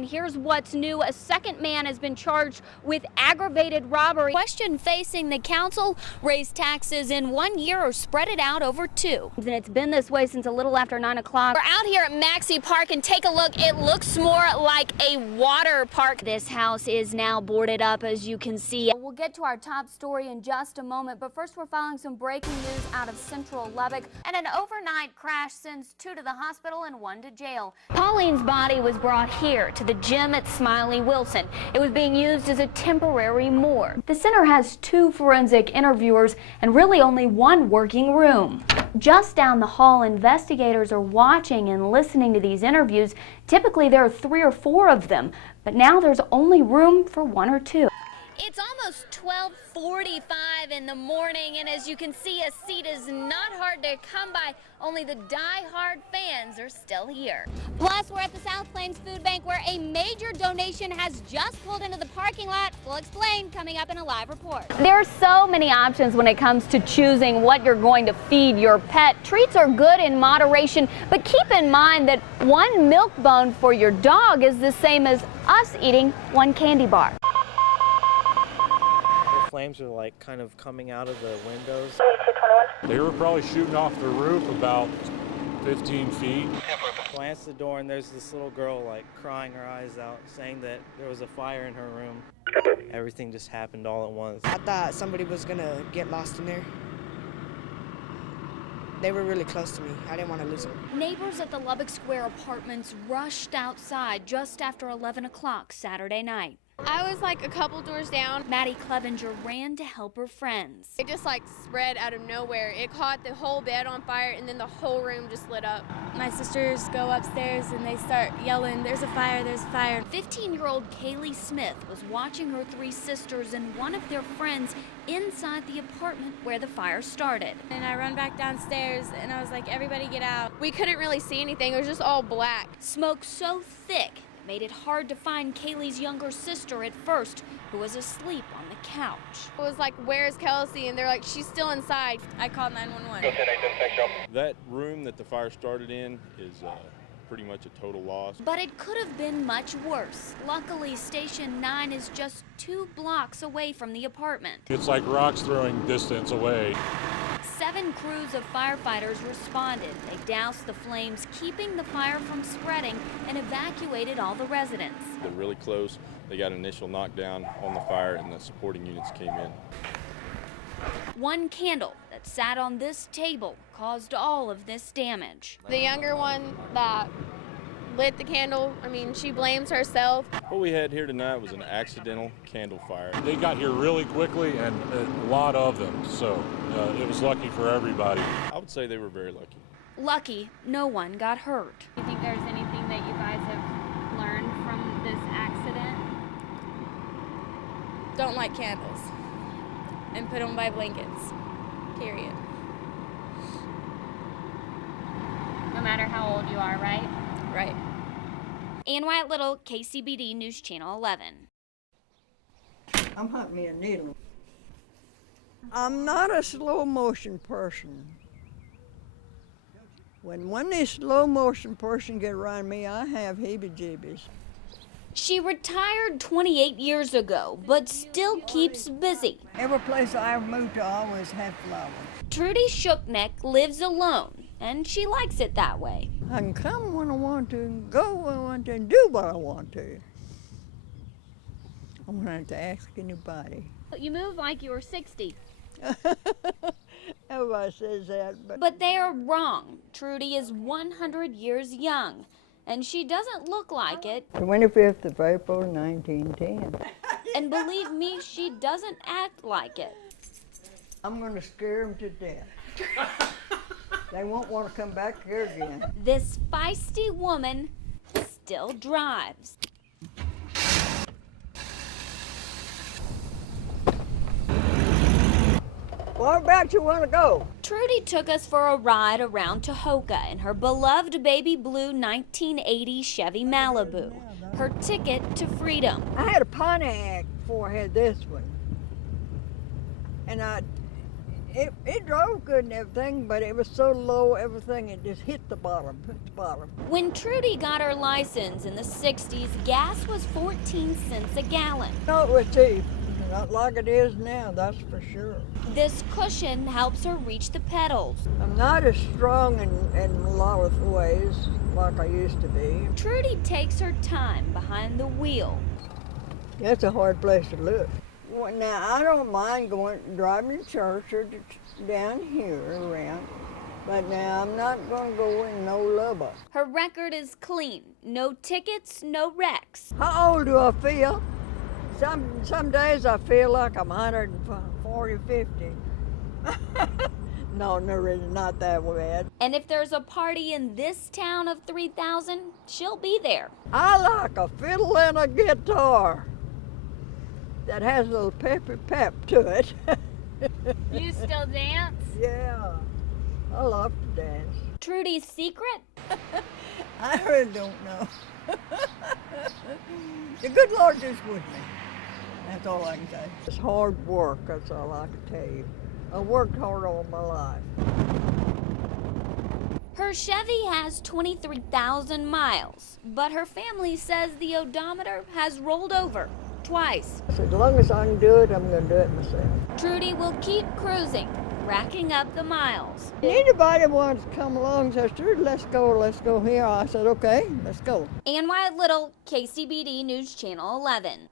And here's what's new. A second man has been charged with aggravated robbery. Question facing the council: raise taxes in 1 year or spread it out over 2. And it's been this way since a little after 9 o'clock. We're out here at Maxey Park and take a look. It looks more like a water park. This house is now boarded up, as you can see. We'll get to our top story in just a moment, but first we're following some breaking news out of central Lubbock. And an overnight crash sends 2 to the hospital and 1 to jail. Pauline's body was brought here to the gym at Smiley Wilson. It was being used as a temporary morgue. The center has 2 forensic interviewers and really only 1 working room. Just down the hall, investigators are watching and listening to these interviews. Typically there are 3 or 4 of them, but now there's only room for 1 or 2. It's almost 12:45 in the morning, and as you can see, a seat is not hard to come by. Only the die-hard fans are still here. Plus, we're at the South Plains Food Bank, where a major donation has just pulled into the parking lot. We'll explain coming up in a live report. There are so many options when it comes to choosing what you're going to feed your pet. Treats are good in moderation, but keep in mind that 1 milk bone for your dog is the same as us eating 1 candy bar. Flames are like kind of coming out of the windows. They were probably shooting off the roof about 15 feet. Glance the door and there's this little girl like crying her eyes out, saying that there was a fire in her room. Everything just happened all at once. I thought somebody was gonna get lost in there. They were really close to me. I didn't want to lose them. Neighbors at the Lubbock Square apartments rushed outside just after 11 o'clock Saturday night. I was like a couple doors down. Maddie Clevenger ran to help her friends. It just like spread out of nowhere. It caught the whole bed on fire and then the whole room just lit up. My sisters go upstairs and they start yelling, "There's a fire, there's a fire." 15-year-old Kaylee Smith was watching her 3 sisters and one of their friends inside the apartment where the fire started. And I run back downstairs and I was like, "Everybody get out." We couldn't really see anything. It was just all black. Smoke so thick made it hard to find Kaylee's younger sister at first, who was asleep on the couch. It was like, "Where's Kelsey?" And they're like, "She's still inside." I called 911. That room that the fire started in is pretty much a total loss. But it could have been much worse. Luckily, Station 9 is just 2 blocks away from the apartment. It's like rocks throwing distance away. 7 crews of firefighters responded. They doused the flames, keeping the fire from spreading, and evacuated all the residents. They're really close. They got initial knockdown on the fire and the supporting units came in. 1 candle that sat on this table caused all of this damage. The younger one that lit the candle, she blames herself. What we had here tonight was an accidental candle fire. They got here really quickly and a lot of them, so it was lucky for everybody. I would say they were very lucky. Lucky, no one got hurt. Do you think there's anything that you guys have learned from this accident? Don't light candles and put them by blankets, period. No matter how old you are, right? Right. Ann Wyatt Little, KCBD News Channel 11. I'm hunting me a needle. I'm not a slow motion person. When one of these slow motion person get around me, I have heebie-jeebies. She retired 28 years ago, but still keeps busy. Every place I've moved to, I always have flowers. Trudy Shookneck lives alone, and she likes it that way. I can come when I want to, and go when I want to, and do what I want to. I don't have to ask anybody. But you move like you were 60. Everybody says that, But they are wrong. Trudy is 100 years young, and she doesn't look like it. 25th of April, 1910. And believe me, she doesn't act like it. I'm going to scare them to death. They won't want to come back here again. This feisty woman still drives. Whereabouts you want to go? Trudy took us for a ride around Tahoka in her beloved baby blue 1980 Chevy Malibu. Her ticket to freedom. I had a Pontiac before I had this one. And It drove good and everything, but it was so low, everything, it just hit the bottom, When Trudy got her license in the 60s, gas was 14 cents a gallon. No, it was cheap. Not like it is now, that's for sure. This cushion helps her reach the pedals. I'm not as strong in a lot of ways like I used to be. Trudy takes her time behind the wheel. It's a hard place to live. Well, now, I don't mind driving to church or down here around, but now I'm not going to go in no Lubbock. Her record is clean. No tickets, no wrecks. How old do I feel? Some days I feel like I'm 140, 50. No, really not that bad. And if there's a party in this town of 3,000, she'll be there. I like a fiddle and a guitar that has a little peppy pep to it. You still dance? Yeah, I love to dance. Trudy's secret? I really don't know. The good Lord is with me. That's all I can say. It's hard work, that's all I can tell you. I worked hard all my life. Her Chevy has 23,000 miles, but her family says the odometer has rolled over twice. So as long as I can do it, I'm going to do it myself. Trudy will keep cruising, racking up the miles. Anybody wants to come along and says, "Trudy, let's go here." I said, okay, let's go. Wyatt Little, KCBD News Channel 11.